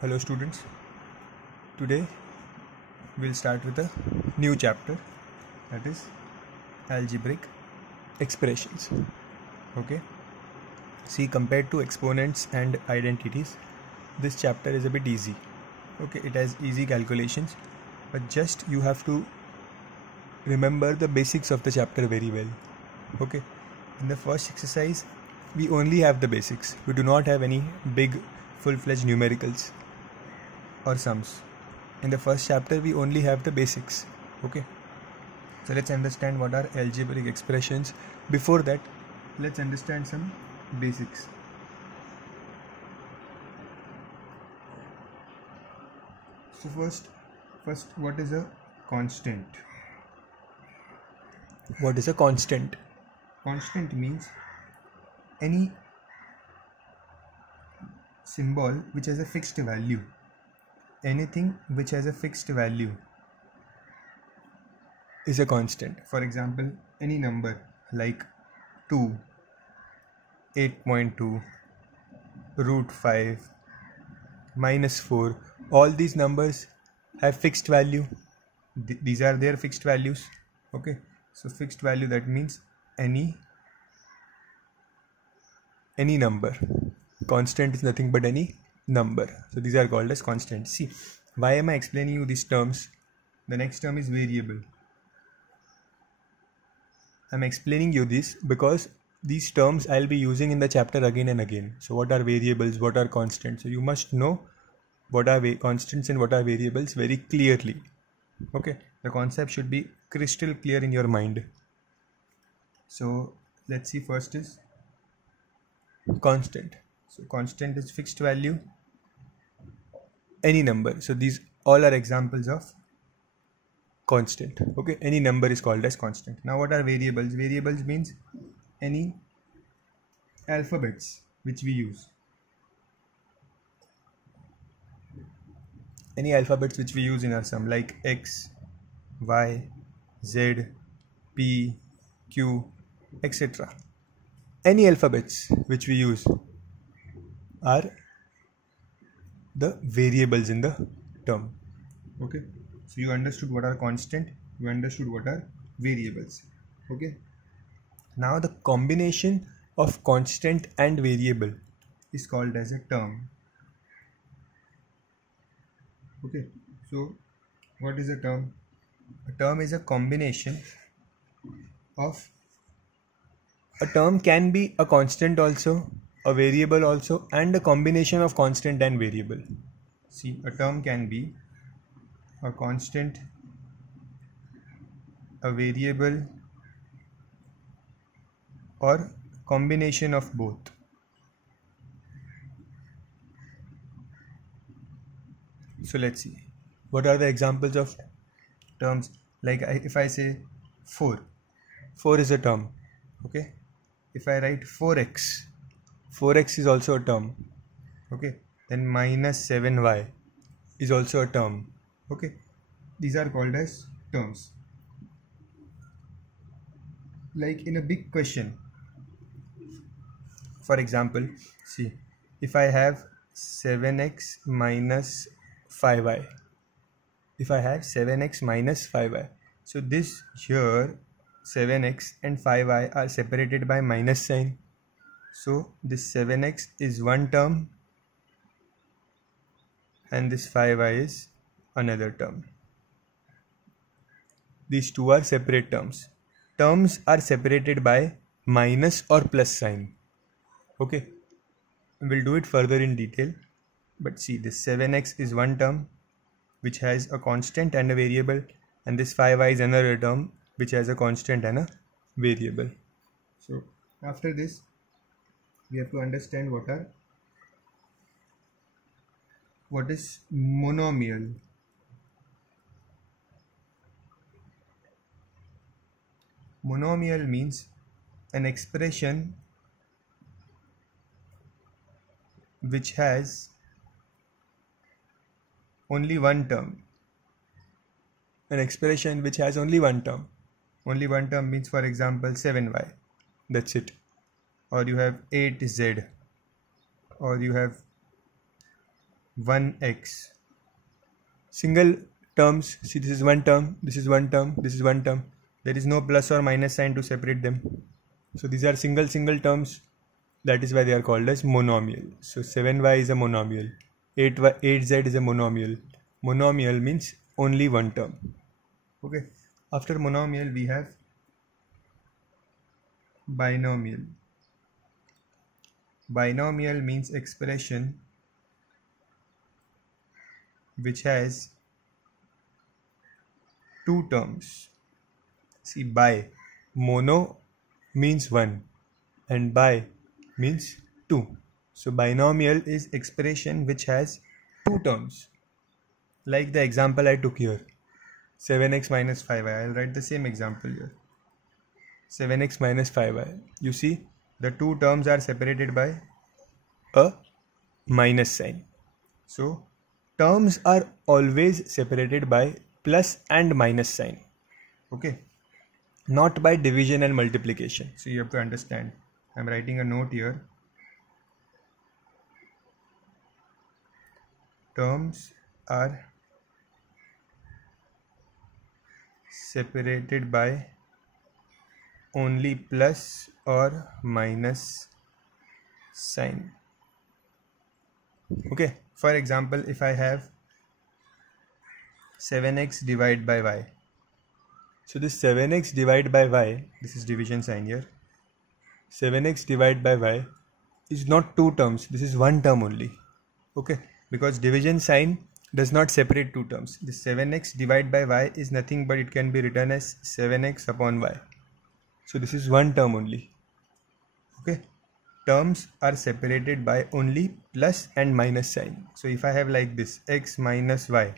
Hello students, today we'll start with a new chapter, that is algebraic expressions. Okay, see, compared to exponents and identities, this chapter is a bit easy. Okay, it has easy calculations, but just you have to remember the basics of the chapter very well. Okay, in the first exercise we only have the basics. We do not have any big full-fledged numericals or sums. In the first chapter we only have the basics. Okay, so let's understand what are algebraic expressions. Before that, let's understand some basics. So first what is a constant? What is a constant? Constant means any symbol which has a fixed value. Anything which has a fixed value is a constant. For example, any number like 2, 8.2, root 5, -4, all these numbers have fixed value. These are their fixed values. Okay, so fixed value, that means any number. Constant is nothing but any number. So these are called as constants. See, why am I explaining you these terms? The next term is variable. I'm explaining you this because these terms I'll be using in the chapter again and again. So what are variables, what are constants? So you must know what are constants and what are variables very clearly. Okay, the concept should be crystal clear in your mind. So let's see, first is constant. So constant is fixed value, any number. So these all are examples of constant. Okay, any number is called as constant. Now what are variables? Variables means any alphabets which we use. Any alphabets which we use in our sum, like X, Y, Z, P, Q, etc. Any alphabets which we use are the variables in the term. Okay, so you understood what are constant, you understood what are variables. Okay, now the combination of constant and variable is called as a term. Okay, so what is a term? A term is a combination of, a term can be a constant also, a variable also, and a combination of constant and variable. See, a term can be a constant, a variable, or combination of both. So let's see, what are the examples of terms? Like if I say 4 is a term. Okay, if I write 4x is also a term. Okay, then -7y is also a term. Okay, these are called as terms. Like in a big question, for example, see, if I have 7x minus 5y, if I have 7x minus 5y, so this here 7x and 5y are separated by minus sign. So this 7x is one term and this 5y is another term. These two are separate terms. Terms are separated by minus or plus sign. Okay, we'll do it further in detail, but see, this 7x is one term which has a constant and a variable, and this 5y is another term which has a constant and a variable. So after this we have to understand what is monomial. Monomial means an expression which has only one term. An expression which has only one term. Only one term means, for example, 7y. That's it. Or you have 8z. or you have 1x. Single terms, see this is one term, this is one term, this is one term. There is no plus or minus sign to separate them. So these are single terms. That is why they are called as monomial. So 7y is a monomial. 8z is a monomial. Monomial means only one term. Okay. After monomial we have binomial. Binomial means expression which has two terms. See, bi, mono means one and bi means two. So binomial is expression which has two terms. Like the example I took here, 7x minus 5y. I'll write the same example here. 7x minus 5y. You see, the two terms are separated by a minus sign. So terms are always separated by plus and minus sign. Okay, not by division and multiplication. So you have to understand. I'm writing a note here. Terms are separated by only plus or minus sign. Okay, for example, if I have 7x divided by y. So this 7x divided by y, this is division sign here. 7x divided by y is not two terms, this is one term only. Okay, because division sign does not separate two terms. This 7x divided by y is nothing but it can be written as 7x upon y. So this is one term only. Okay, terms are separated by only plus and minus sign. So if I have like this x minus y,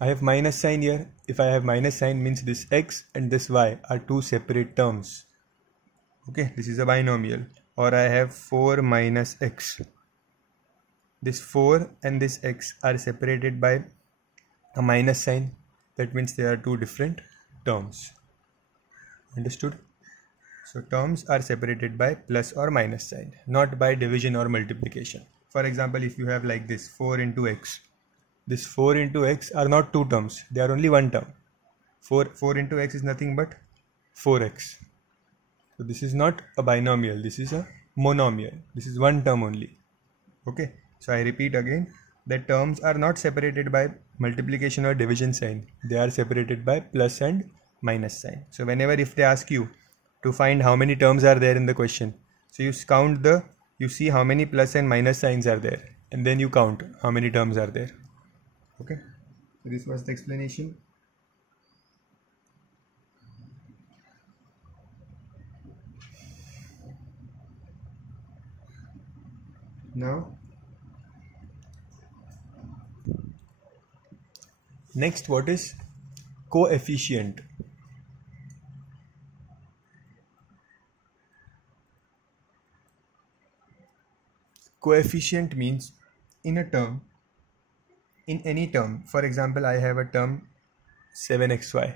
I have minus sign here. If I have minus sign means this x and this y are two separate terms. Okay, this is a binomial. Or I have 4 minus x. This 4 and this x are separated by a minus sign. That means they are two different terms. Understood? So terms are separated by plus or minus sign, not by division or multiplication. For example, if you have like this 4 into x. This 4 into x are not two terms. They are only one term. 4 into x is nothing but 4x. So this is not a binomial. This is a monomial. This is one term only. Okay. So I repeat again, that terms are not separated by multiplication or division sign. They are separated by plus and minus sign. So whenever if they ask you to find how many terms are there in the question, so you count you see how many plus and minus signs are there, and then you count how many terms are there. Okay. So this was the explanation. Now, next, what is coefficient? Coefficient means in a term, in any term. For example, I have a term 7xy.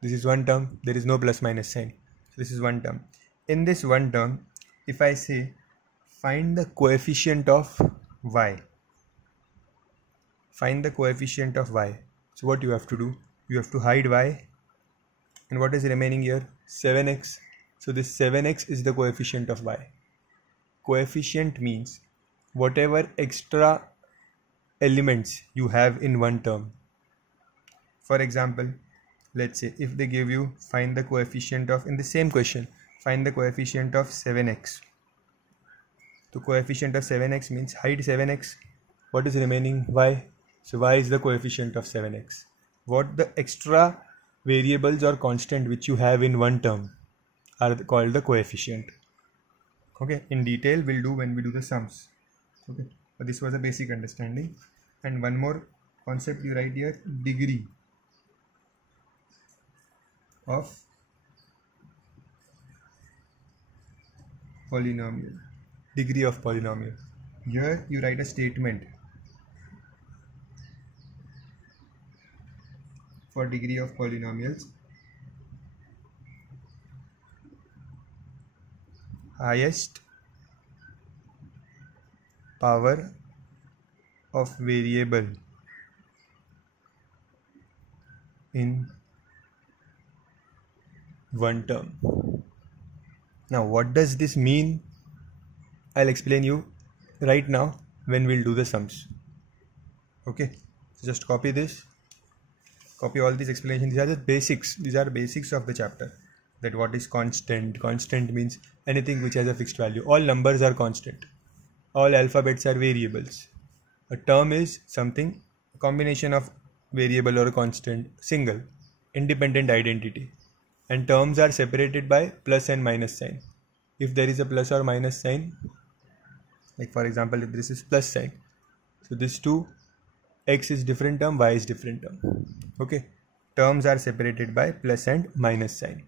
This is one term. There is no plus minus sign. So this is one term. In this one term, if I say find the coefficient of y, find the coefficient of y. So what you have to do? You have to hide y, and what is remaining here? 7x. So this 7x is the coefficient of y. Coefficient means whatever extra elements you have in one term. For example, let's say if they give you find the coefficient of, in the same question, find the coefficient of 7x. The coefficient of 7x means hide 7x. What is remaining? Y. So y is the coefficient of 7x. What the extra variables or constant which you have in one term are called the coefficient. Okay, in detail we'll do when we do the sums. Okay, but this was a basic understanding. And one more concept you write here, degree of polynomial. Degree of polynomial. Here you write a statement for degree of polynomials. Highest power of variable in one term. Now what does this mean? I'll explain you right now when we'll do the sums. Okay, so just copy this, copy all these explanations. These are the basics. These are basics of the chapter. That what is constant? Constant means anything which has a fixed value. All numbers are constant. All alphabets are variables. A term is something, a combination of variable or a constant, single, independent identity. And terms are separated by plus and minus sign. If there is a plus or minus sign, like for example, if this is plus sign, so this 2, x is different term, y is different term. Okay, terms are separated by plus and minus sign.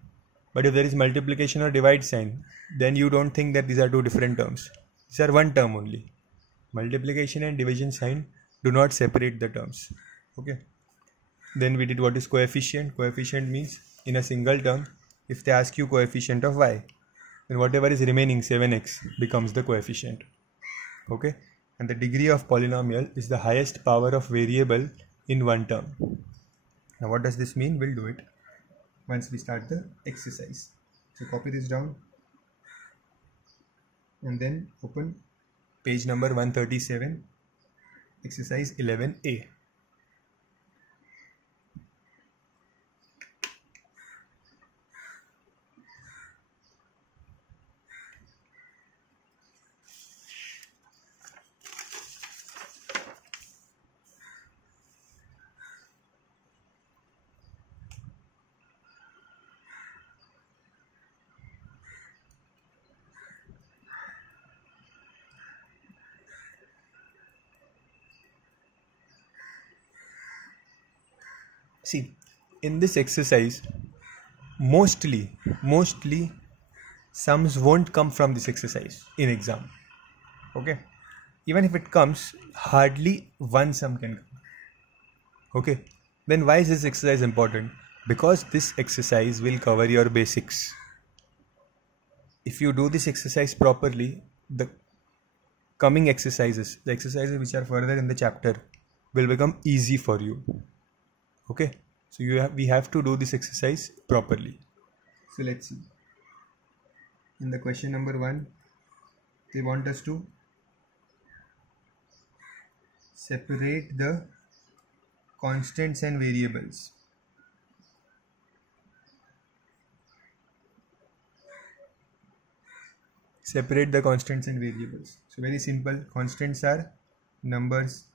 But if there is multiplication or divide sign, then you don't think that these are two different terms. These are one term only. Multiplication and division sign do not separate the terms. Okay. Then we did what is coefficient. Coefficient means in a single term, if they ask you coefficient of y, then whatever is remaining 7x becomes the coefficient. Okay. And the degree of polynomial is the highest power of variable in one term. Now what does this mean? We'll do it once we start the exercise. So copy this down and then open page number 137, exercise 11a. See, in this exercise, mostly sums won't come from this exercise in exam. Okay, even if it comes, hardly one sum can come. Okay, then why is this exercise important? Because this exercise will cover your basics. If you do this exercise properly, the coming exercises, the exercises which are further in the chapter, will become easy for you. Okay, so we have to do this exercise properly. So let's see. In the question number 1, they want us to separate the constants and variables. Separate the constants and variables. So very simple. Constants are numbers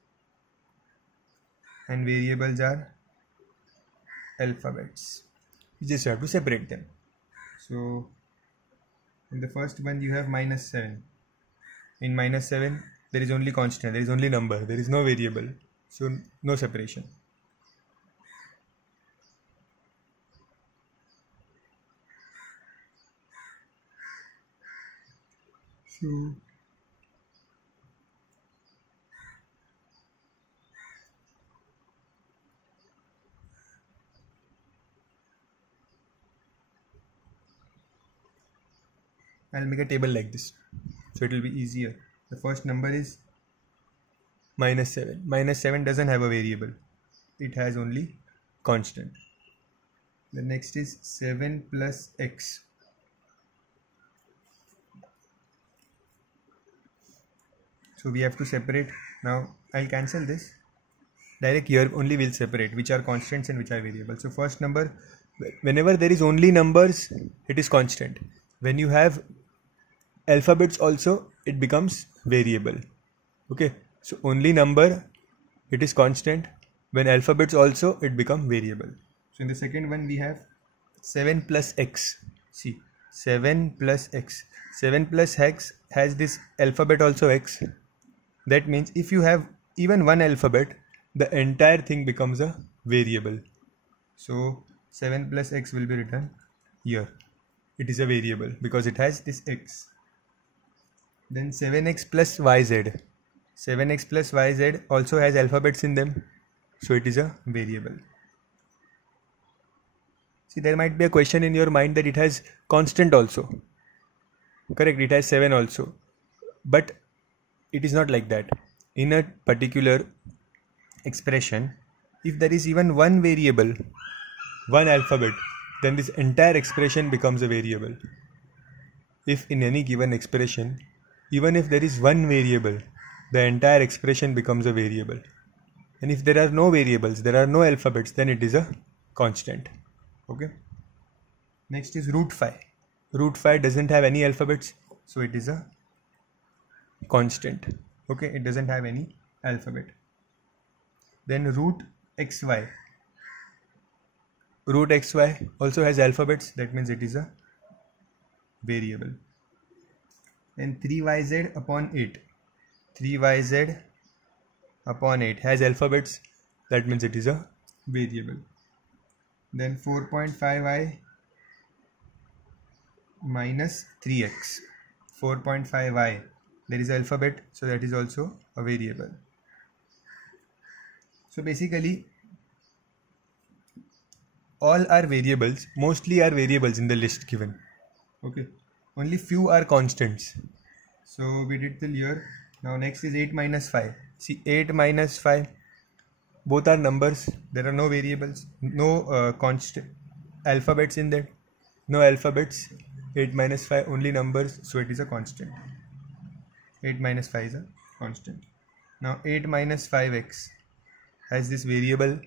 and variables are alphabets. You just have to separate them. So in the first one you have minus 7. In minus 7 there is only constant, there is only number, there is no variable, so no separation. So I'll make a table like this, so it will be easier. The first number is minus 7. Minus 7 doesn't have a variable. It has only constant. The next is 7 plus x. So we have to separate. Now I'll cancel this. Direct here only we'll separate which are constants and which are variables. So first number, whenever there is only numbers, it is constant. When you have alphabets also, it becomes variable. Okay, so only number, it is constant. When alphabets also, it become variable. So in the second one we have 7 plus x. See, 7 plus x. 7 plus x has this alphabet also x. That means if you have even one alphabet, the entire thing becomes a variable. So 7 plus x will be written here. It is a variable because it has this x. Then 7x plus yz. 7x plus yz also has alphabets in them. So it is a variable. See, there might be a question in your mind that it has constant also. Correct, it has 7 also. But it is not like that. In a particular expression, if there is even one variable, one alphabet, then this entire expression becomes a variable. If in any given expression, even if there is one variable, the entire expression becomes a variable. And if there are no variables, there are no alphabets, then it is a constant. Okay. Next is root 5. Root 5 doesn't have any alphabets, so it is a constant. Okay, it doesn't have any alphabet. Then root xy. Root xy also has alphabets, that means it is a variable. Then 3yz upon 8. 3yz upon 8 has alphabets, that means it is a variable. Then 4.5i minus 3x. 4.5i, there is alphabet, so that is also a variable. So basically all are variables, mostly are variables in the list given. Okay, only few are constants. So we did till here. Now next is 8 minus 5. See, 8 minus 5, both are numbers. There are no variables, no constant alphabets in that. No alphabets. 8 minus 5, only numbers, so it is a constant. 8 minus 5 is a constant. Now 8 minus 5x has this variable,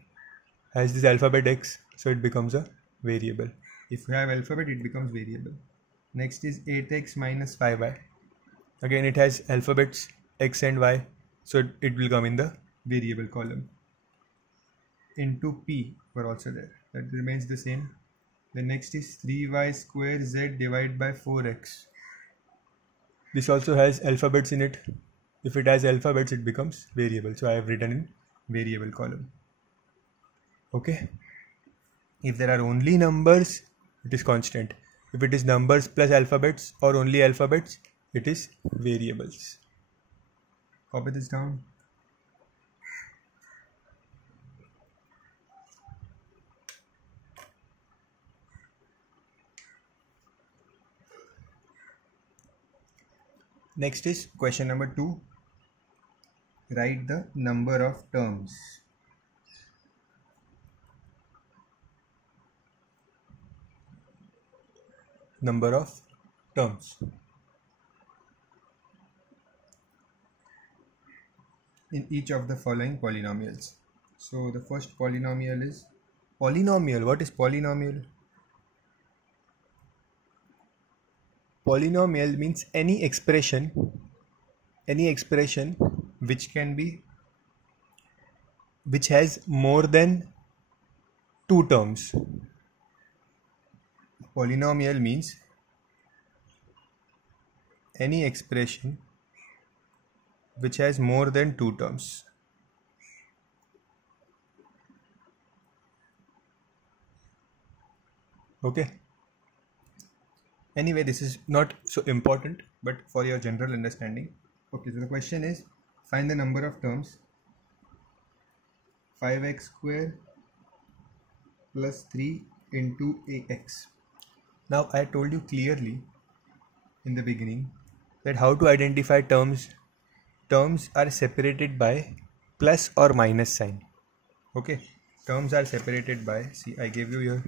has this alphabet x, so it becomes a variable. If you have alphabet, it becomes variable. Next is 8x minus 5y. Again, it has alphabets x and y, so it will come in the variable column. Into p were also there, that remains the same. The next is 3y square z divided by 4x. This also has alphabets in it. If it has alphabets, it becomes variable, so I have written in variable column. Okay. If there are only numbers, it is constant. If it is numbers plus alphabets or only alphabets, it is variables. Copy this down. Next is question number 2. Write the number of terms. Number of terms in each of the following polynomials. So the first polynomial is polynomial. What is polynomial? Polynomial means any expression which has more than two terms. Polynomial means any expression which has more than two terms. Okay. Anyway, this is not so important, but for your general understanding. Okay, so the question is, find the number of terms 5x square plus 3 into ax. Now I told you clearly in the beginning that how to identify terms. Terms are separated by plus or minus sign. Okay, terms are separated by, see, I gave you here,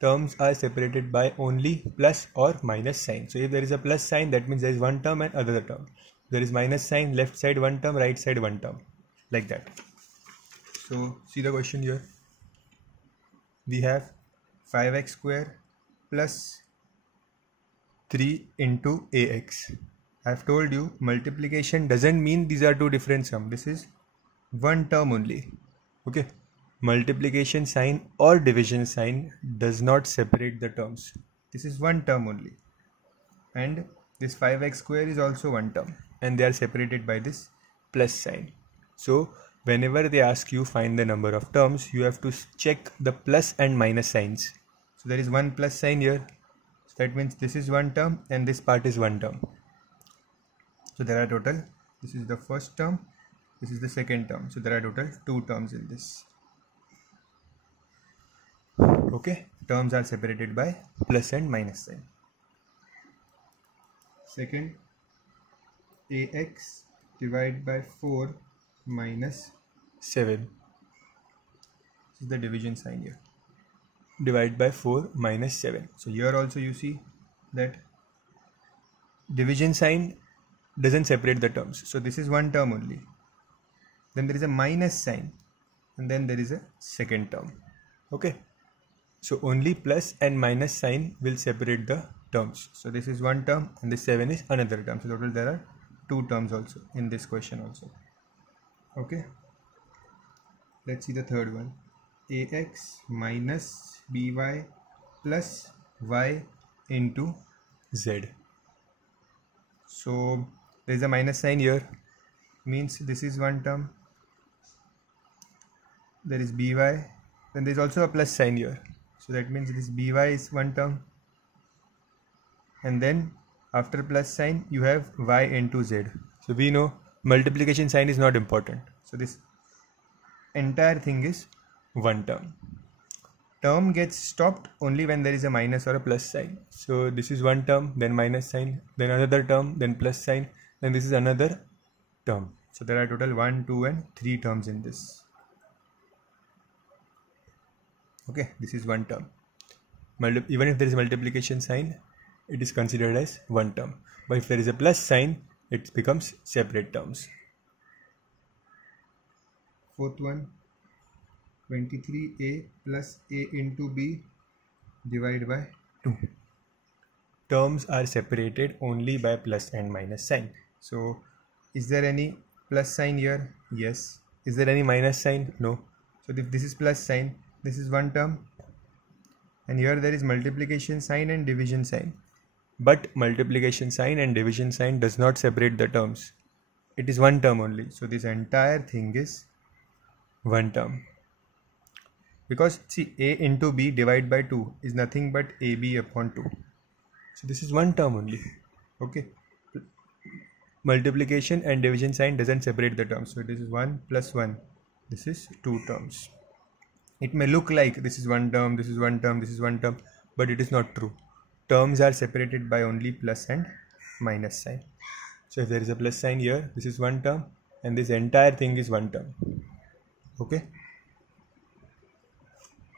terms are separated by only plus or minus sign. So if there is a plus sign, that means there is one term and other term. There is minus sign, left side one term, right side one term, like that. So see the question here. We have 5x square plus 3 into ax. I have told you multiplication doesn't mean these are two different sums. This is one term only. Okay. Multiplication sign or division sign does not separate the terms. This is one term only. And this 5x square is also one term. And they are separated by this plus sign. So whenever they ask you find the number of terms, you have to check the plus and minus signs. So there is one plus sign here. So that means this is one term and this part is one term. So there are total, this is the first term, this is the second term. So there are total two terms in this. Okay, terms are separated by plus and minus sign. Second, ax divide by 4 minus 7. This is the division sign here. Divide by 4 minus 7. So here also you see that division sign doesn't separate the terms. So this is one term only. Then there is a minus sign and then there is a second term. Okay. So only plus and minus sign will separate the terms. So this is one term and this 7 is another term. So total there are two terms also in this question also. Okay. Let's see the third one. Ax minus by plus y into z. So there is a minus sign here, means this is one term. There is by, then there is also a plus sign here. So that means this by is one term. And then after plus sign you have y into z. So we know multiplication sign is not important. So this entire thing is one term. Term gets stopped only when there is a minus or a plus sign. So this is one term, then minus sign, then another term, then plus sign, then this is another term. So there are total 1, 2 and 3 terms in this. Okay, this is one term. Even if there is a multiplication sign, it is considered as one term. But if there is a plus sign, it becomes separate terms. Fourth one, 23a plus a into b divided by 2. Terms are separated only by plus and minus sign. So is there any plus sign here? Yes. Is there any minus sign? No. So if this is plus sign, this is one term, and here there is multiplication sign and division sign. But multiplication sign and division sign does not separate the terms. It is one term only. So this entire thing is one term. Because see, a into b divided by 2 is nothing but ab upon 2. So this is one term only. Okay. Multiplication and division sign doesn't separate the terms. So this is 1 plus 1. This is 2 terms. It may look like this is one term, this is one term, this is one term, but it is not true. Terms are separated by only plus and minus sign. So if there is a plus sign here, this is one term and this entire thing is one term. Okay.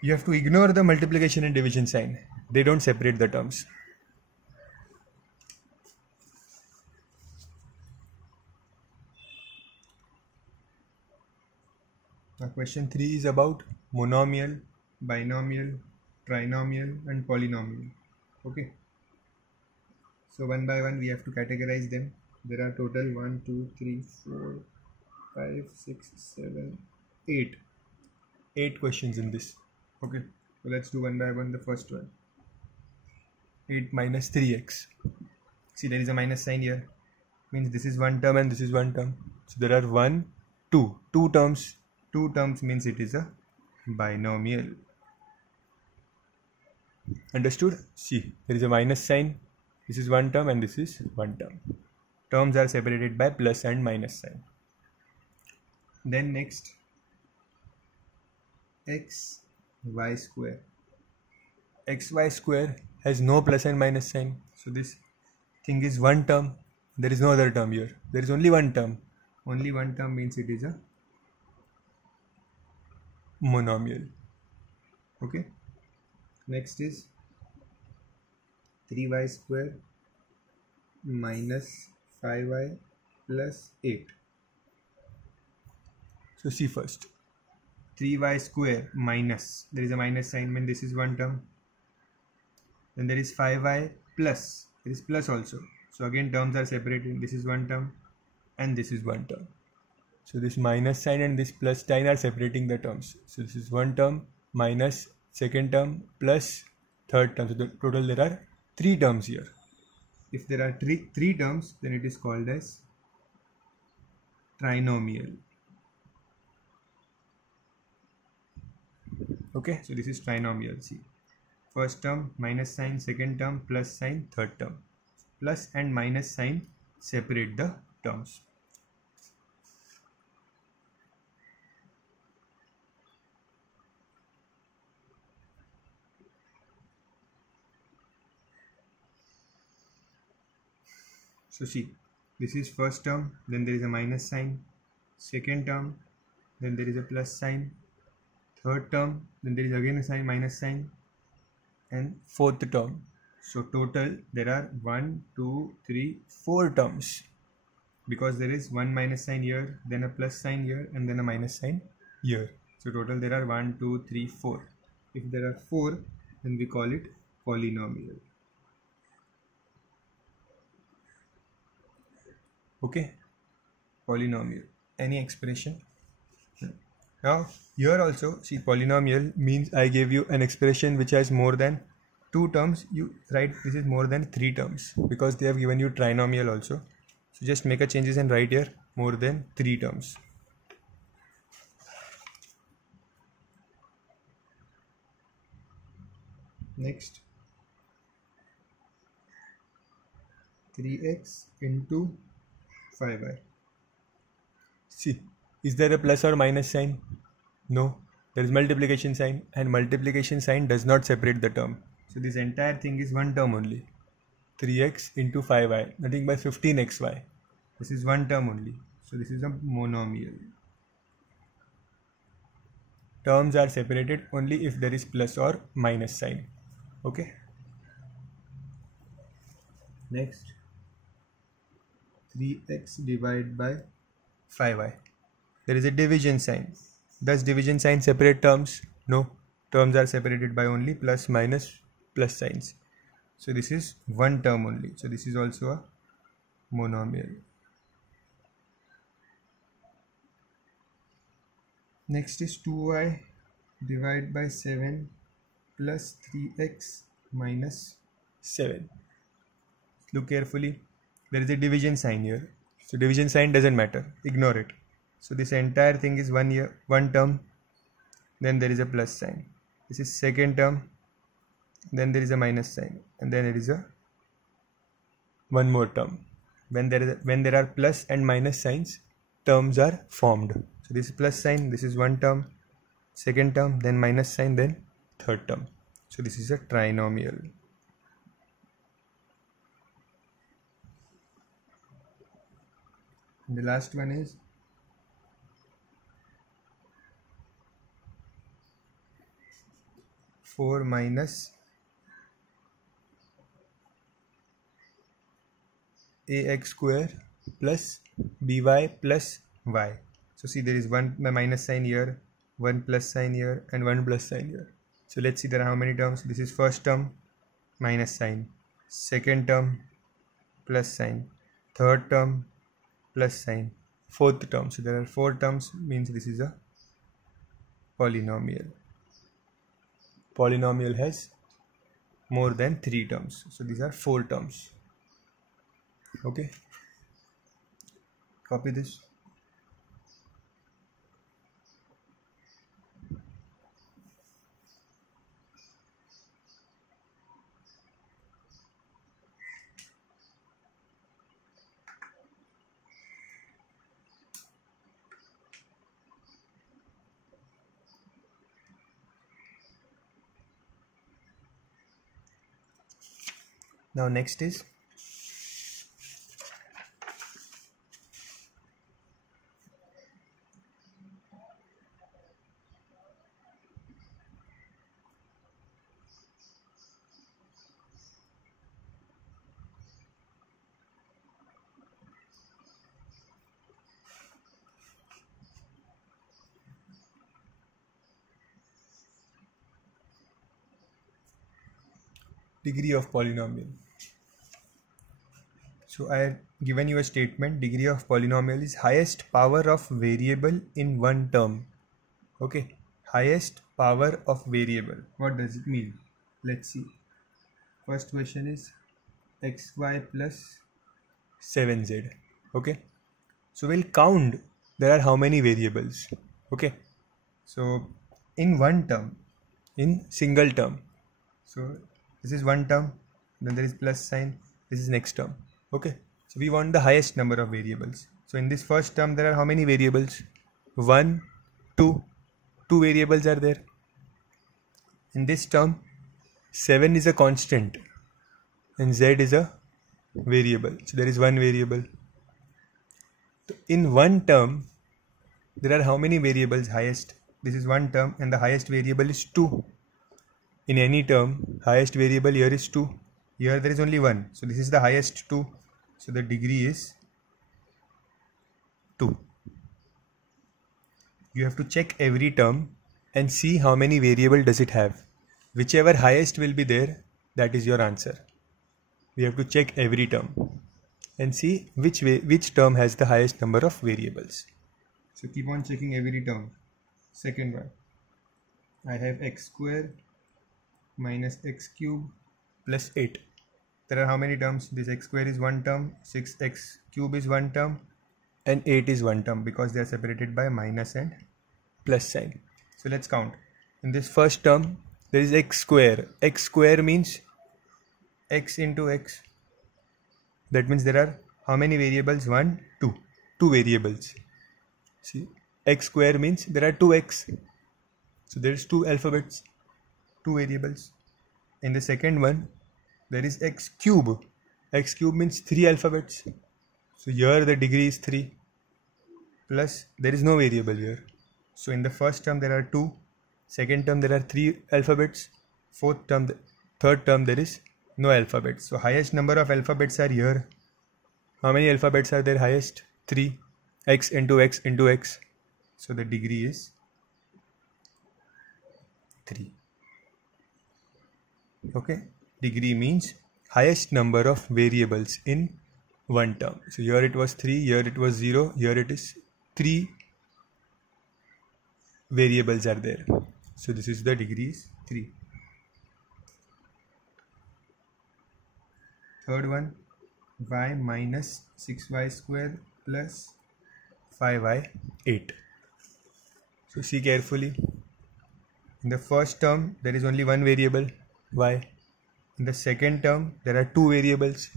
You have to ignore the multiplication and division sign. They don't separate the terms. Now question 3 is about monomial, binomial, trinomial and polynomial. Okay. So one by one we have to categorize them. There are total 1, 2, 3, 4, 5, 6, 7, 8. 8 questions in this. Okay. So let's do one by one the first one. 8 minus 3x. See, there is a minus sign here. Means this is one term and this is one term. So there are 1, 2. 2 terms. 2 terms means it is a binomial. Understood? See, there is a minus sign. This is one term and this is one term. Terms are separated by plus and minus sign. Then next, xy square. Xy square has no plus and minus sign. So this thing is one term. There is no other term here. There is only one term. Only one term means it is a monomial. Okay. Next is 3y square minus 5y plus 8. So see first, 3y square minus, there is a minus sign when this is one term. Then there is 5y plus, there is plus also. So again terms are separated. This is one term and this is one term. So this minus sign and this plus sign are separating the terms. So this is one term minus second term plus third term. So the total there are 3 terms here. If there are three terms, then it is called as trinomial. Okay, so this is trinomial. See, first term minus sign, second term plus sign, third term. Plus and minus sign separate the terms. So see, this is first term, then there is a minus sign. Second term, then there is a plus sign. Third term, then there is again a sign, minus sign. And fourth term. So total there are 1, 2, 3, 4 terms, because there is one minus sign here, then a plus sign here, and then a minus sign here. So total there are 1, 2, 3, 4. If there are 4, then we call it polynomial. Okay, polynomial. Any expression? Now here also, see, polynomial means I gave you an expression which has more than 2 terms. You write this is more than 3 terms, because they have given you trinomial also. So just make a changes and write here more than 3 terms. Next, 3x into 5y. See, is there a plus or minus sign? No, there is multiplication sign, and multiplication sign does not separate the term. So this entire thing is one term only. 3x into 5y, nothing but 15xy. This is one term only. So this is a monomial. Terms are separated only if there is plus or minus sign. Okay. Next, 3x divided by 5y. There is a division sign. Does division sign separate terms? No. Terms are separated by only plus, minus, plus signs. So this is one term only. So this is also a monomial. Next is 2y divided by 7 plus 3x minus 7. Look carefully. There is a division sign here. So division sign doesn't matter. Ignore it. So this entire thing is one term. Then there is a plus sign. This is second term. Then there is a minus sign. And then there is a one more term. When there are plus and minus signs, terms are formed. So this is plus sign. This is one term. Second term. Then minus sign. Then third term. So this is a trinomial. And the last one is four minus ax square plus by plus y. So see, there is one minus sign here, one plus sign here, and one plus sign here. So let's see there are how many terms. This is first term, minus sign. Second term, plus sign. Third term, plus sign. Fourth term. So there are 4 terms, means this is a polynomial. Polynomial has more than 3 terms. So these are 4 terms. Okay. Copy this. Now next is degree of polynomial. So I have given you a statement. Degree of polynomial is highest power of variable in one term. Okay, highest power of variable. What does it mean? Let's see. First question is xy plus 7z. Okay, so we'll count there are how many variables. Okay, so in one term, in single term, so this is one term, then there is plus sign, this is next term. Okay, so we want the highest number of variables. So in this first term there are how many variables? 1, 2 variables are there. In this term 7 is a constant and z is a variable, so there is one variable. In one term, there are how many variables highest? This is one term and the highest variable is 2. In any term, highest variable here is 2. Here there is only 1. So this is the highest 2. So the degree is 2. You have to check every term and see how many variable does it have. Whichever highest will be there, that is your answer. We have to check every term and see which term has the highest number of variables. So keep on checking every term. Second one, I have x square minus x cube plus 8. There are how many terms? This x square is one term, 6x cube is one term, and 8 is one term because they are separated by minus and plus sign. So let's count. In this first term, there is x square. X square means x into x. That means there are how many variables? 1, 2. 2 variables. See, x square means there are 2x. So there is 2 alphabets, 2 variables. In the second one, there is x cube. X cube means 3 alphabets. So here the degree is 3. Plus there is no variable here. So in the first term there are 2. Second term there are 3 alphabets. Third term there is no alphabets. So highest number of alphabets are here. How many alphabets are there highest? 3. X into x into x. So the degree is 3. Okay. Degree means highest number of variables in one term. So here it was 3, here it was 0, here it is 3 variables are there. So this is the degree is 3. Third one, y minus 6y square plus 5y 8. So see carefully. In the first term there is only one variable, y. In the second term there are 2 variables.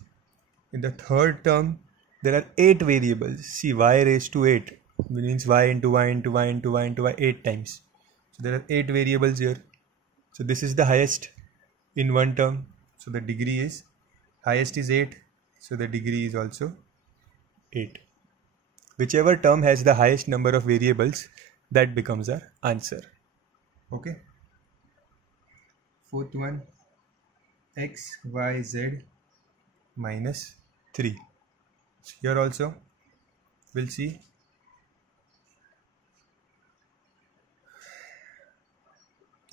In the third term there are 8 variables. See, y raised to 8 means y into y into y into y into y 8 times. So there are 8 variables here. So this is the highest in one term. So the degree is highest is 8. So the degree is also 8. Whichever term has the highest number of variables, that becomes our answer. Okay. Fourth one, x, y, z minus 3. So here also we'll see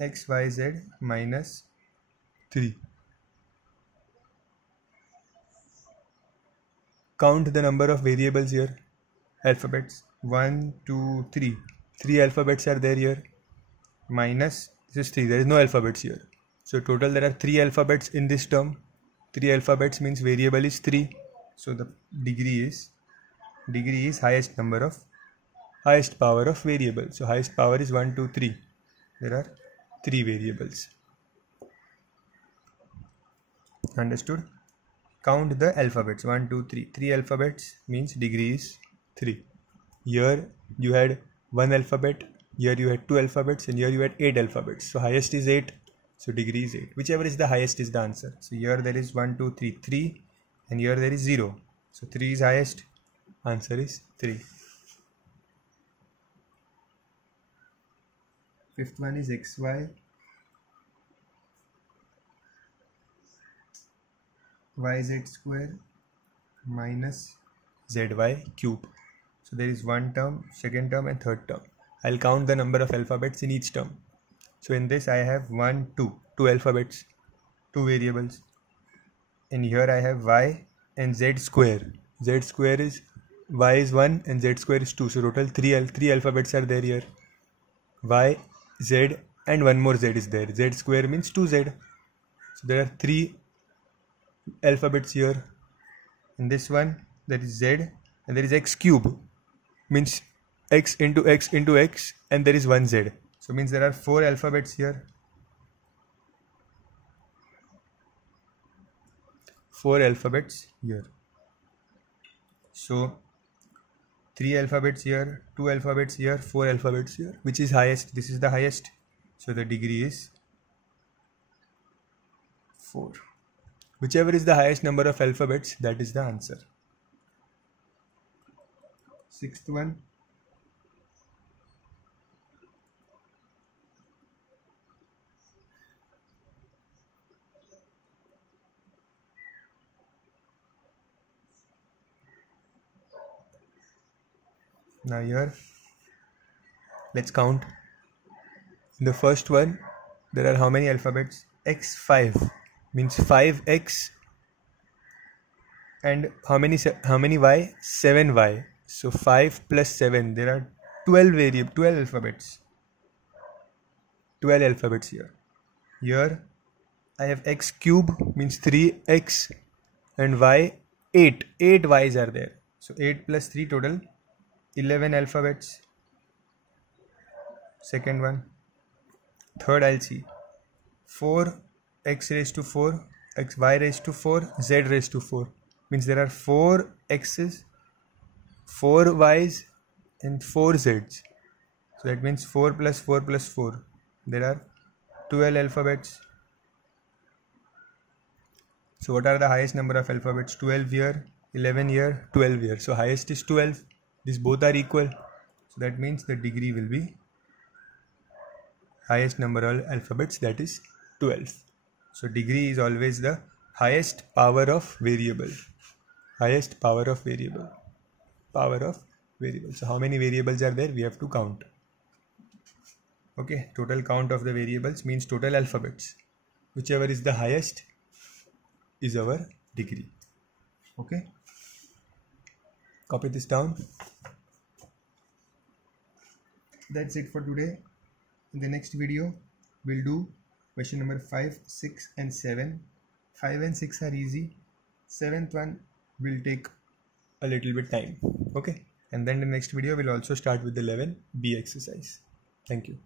x, y, z minus 3. Count the number of variables here. Alphabets 1, 2, 3. 3 alphabets are there here. Minus this is 3. There is no alphabets here. So total there are 3 alphabets in this term. 3 alphabets means variable is 3. So the degree is highest power of variable. So highest power is 1, 2, 3. There are 3 variables. Understood? Count the alphabets 1, 2, 3. 3 alphabets means degree is 3. Here you had 1 alphabet, here you had 2 alphabets, and here you had 8 alphabets. So highest is 8. So degree is 8. Whichever is the highest is the answer. So here there is 1, 2, 3, 3, and here there is 0. So 3 is highest. Answer is 3. Fifth one is xy, yz square minus zy cube. So there is one term, second term, and third term. I'll count the number of alphabets in each term. So in this I have 1, 2 alphabets, 2 variables. And here I have y and z square. Z square is y is 1 and z square is 2. So total 3 alphabets are there here. Y, z, and one more z is there. Z square means 2z. So there are 3 alphabets here. In this one there is z and there is x cube, means x into x into x, and there is one z. So means there are 4 alphabets here. 4 alphabets here. So 3 alphabets here, 2 alphabets here, 4 alphabets here. Which is highest? This is the highest. So the degree is 4. Whichever is the highest number of alphabets, that is the answer. sixth one, now here let's count. In the first one there are how many alphabets? X5 means 5x, and how many y? 7y. So 5 plus 7, there are 12 alphabets. 12 alphabets here. Here I have x cube means 3x, and y 8. 8 y's are there. So 8 plus 3, total 11 alphabets. Second one. Third I'll see 4x raised to 4, y raised to 4, z raised to 4. Means there are 4 x's, 4 y's and 4 z's. So that means 4 plus 4 plus 4. There are 12 alphabets. So what are the highest number of alphabets? 12 here, 11 here, 12 here. So highest is 12. These both are equal. So that means the degree will be highest number of alphabets, that is 12. So degree is always the highest power of variable. Highest power of variable. Power of variable. So how many variables are there? We have to count. Okay, total count of the variables means total alphabets. Whichever is the highest is our degree. Okay, copy this down. That's it for today. In the next video we'll do question number 5, 6 and 7. 5 and 6 are easy. 7th one will take a little bit time. Okay, and then the next video we'll also start with the 11B exercise. Thank you.